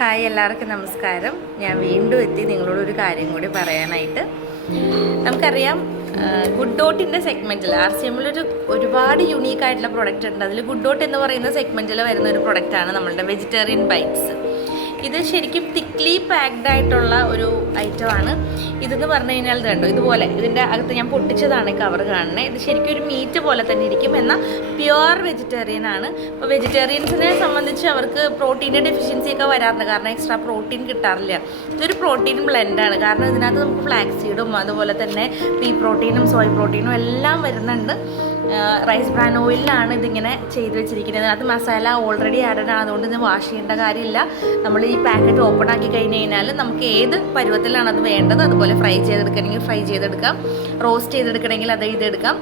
Hi, എല്ലാവർക്കും നമസ്കാരം. ഞാൻ വീണ്ടും എത്തി നിങ്ങളോടൊരു കാര്യം കൂടി പറയാനായിട്ട്. നമുക്കറിയാം, ഗുഡ് ഡോട്ടിൻ്റെ സെഗ്മെൻറ്റിൽ RCMലൊരു ഒരുപാട് യുണീക്കായിട്ടുള്ള പ്രൊഡക്റ്റ് ഉണ്ട്. അതിൽ ഗുഡ് ഡോട്ട് എന്ന് പറയുന്ന സെഗ്മെൻറ്റിൽ വരുന്ന ഒരു പ്രൊഡക്റ്റാണ് നമ്മളുടെ വെജിറ്റേറിയൻ ബൈറ്റ്സ്. ഇത് ശരിക്കും തിക്ലി പാക്ഡ് ആയിട്ടുള്ള ഒരു ഐറ്റമാണ്. ഇതെന്ന് പറഞ്ഞു കഴിഞ്ഞാൽ കണ്ടോ, ഇതുപോലെ ഇതിൻ്റെ അകത്ത് ഞാൻ പൊട്ടിച്ചതാണ് കവർ കാണുന്നത്. ഇത് ശരിക്കും ഒരു മീറ്റ് പോലെ തന്നെ ഇരിക്കും, എന്നാൽ പ്യുവർ വെജിറ്റേറിയൻ ആണ്. അപ്പോൾ വെജിറ്റേറിയൻസിനെ സംബന്ധിച്ച് അവർക്ക് പ്രോട്ടീൻ്റെ ഡെഫിഷ്യൻസി ഒക്കെ വരാറുണ്ട്, കാരണം എക്സ്ട്രാ പ്രോട്ടീൻ കിട്ടാറില്ല. ഇതൊരു പ്രോട്ടീൻ ബ്ലെൻഡാണ്, കാരണം ഇതിനകത്ത് നമുക്ക് ഫ്ലാക്സ് സീഡും അതുപോലെ തന്നെ പീ പ്രോട്ടീനും സോയ് പ്രോട്ടീനും എല്ലാം വരുന്നുണ്ട്. റൈസ് ബ്രാൻ ഓയിലാണ് ഇതിങ്ങനെ ചെയ്ത് വെച്ചിരിക്കുന്നത്. അതിനകത്ത് മസാല ഓൾറെഡി ആഡഡ് ആണ്, അതുകൊണ്ട് ഇത് വാഷ് ചെയ്യേണ്ട കാര്യമില്ല. നമ്മൾ ഈ പാക്കറ്റ് ഓപ്പൺ ആക്കി കഴിഞ്ഞ് കഴിഞ്ഞാൽ നമുക്ക് ഏത് പരുവത്തിലാണ് അത് വേണ്ടത് അതുപോലെ ഫ്രൈ ചെയ്തെടുക്കണമെങ്കിൽ ഫ്രൈ ചെയ്തെടുക്കാം, റോസ്റ്റ് ചെയ്തെടുക്കണമെങ്കിൽ അത് ചെയ്തെടുക്കാം.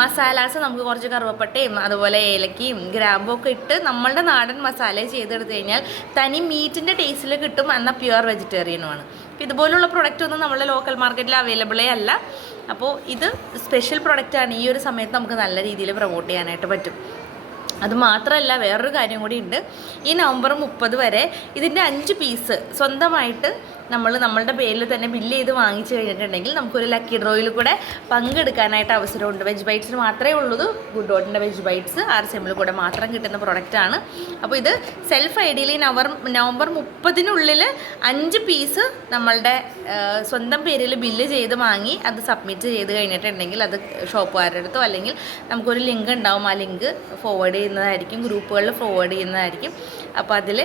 മസാലാസ് നമുക്ക് കുറച്ച് കറുവപ്പട്ടയും അതുപോലെ ഏലക്കയും ഗ്രാമ്പും ഒക്കെ ഇട്ട് നമ്മളുടെ നാടൻ മസാല ചെയ്തെടുത്ത് കഴിഞ്ഞാൽ തനി മീറ്റിൻ്റെ ടേസ്റ്റിൽ കിട്ടും, എന്നാൽ പ്യുവർ വെജിറ്റേറിയനുമാണ്. ഇതുപോലുള്ള പ്രൊഡക്റ്റ് ഒന്നും നമ്മുടെ ലോക്കൽ മാർക്കറ്റിൽ അവൈലബിളേ അല്ല. അപ്പോൾ ഇത് സ്പെഷ്യൽ പ്രൊഡക്റ്റാണ്. ഈ ഒരു സമയത്ത് നമുക്ക് നല്ല രീതിയിൽ പ്രൊമോട്ട് ചെയ്യാനായിട്ട് പറ്റും. അതുമാത്രമല്ല, വേറൊരു കാര്യം കൂടി ഉണ്ട്. ഈ നവംബർ 30 വരെ ഇതിൻ്റെ 5 പീസ് സ്വന്തമായിട്ട് നമ്മളുടെ പേരിൽ തന്നെ ബില്ല് ചെയ്ത് വാങ്ങിച്ചു കഴിഞ്ഞിട്ടുണ്ടെങ്കിൽ നമുക്കൊരു ലക്കി ഡ്രോയിൽ കൂടെ പങ്കെടുക്കാനായിട്ട് അവസരമുണ്ട്. വെജ് ബൈറ്റ്സിന് മാത്രമേ ഉള്ളൂ ഗുഡ് ഡോട്ടിൻ്റെ വെജ് ബൈറ്റ്സ്. RCMൽ കൂടെ മാത്രം കിട്ടുന്ന പ്രൊഡക്റ്റാണ്. അപ്പോൾ ഇത് സെൽഫ് ഐഡിയിൽ നവംബർ 30-നുള്ളിൽ 5 പീസ് നമ്മളുടെ സ്വന്തം പേരിൽ ബില്ല് ചെയ്ത് വാങ്ങി അത് സബ്മിറ്റ് ചെയ്ത് കഴിഞ്ഞിട്ടുണ്ടെങ്കിൽ അത് ഷോപ്പുകാരുടെ അടുത്തോ അല്ലെങ്കിൽ നമുക്കൊരു ലിങ്ക് ഉണ്ടാവും, ആ ലിങ്ക് ഫോർവേഡ് ചെയ്യുന്നതായിരിക്കും, ഗ്രൂപ്പുകളിൽ ഫോർവേഡ് ചെയ്യുന്നതായിരിക്കും. അപ്പോൾ അതിൽ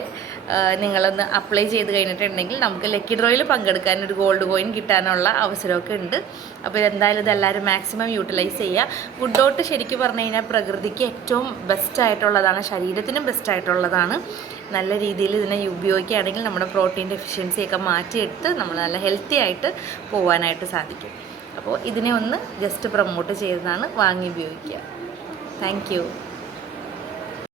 നിങ്ങളൊന്ന് അപ്ലൈ ചെയ്ത് കഴിഞ്ഞിട്ടുണ്ടെങ്കിൽ നമുക്ക് ലക്കി ഡ്രോയിൽ പങ്കെടുക്കാൻ ഒരു ഗോൾഡ് കോയിൻ കിട്ടാനുള്ള അവസരമൊക്കെ ഉണ്ട്. അപ്പോൾ എന്തായാലും ഇതെല്ലാവരും മാക്സിമം യൂട്ടിലൈസ് ചെയ്യുക. ഗുഡ് ഡോട്ട് ശരിക്കും പറഞ്ഞു കഴിഞ്ഞാൽ പ്രകൃതിക്ക് ഏറ്റവും ബെസ്റ്റായിട്ടുള്ളതാണ്, ശരീരത്തിനും ബെസ്റ്റായിട്ടുള്ളതാണ്. നല്ല രീതിയിൽ ഇതിനെ ഉപയോഗിക്കുകയാണെങ്കിൽ നമ്മുടെ പ്രോട്ടീൻ ഡെഫിഷ്യൻസിയൊക്കെ മാറ്റിയെടുത്ത് നമ്മൾ നല്ല ഹെൽത്തി ആയിട്ട് പോകാനായിട്ട് സാധിക്കും. അപ്പോൾ ഇതിനെ ഒന്ന് ജസ്റ്റ് പ്രൊമോട്ട് ചെയ്തതാണ്, വാങ്ങി ഉപയോഗിക്കുക. Thank you.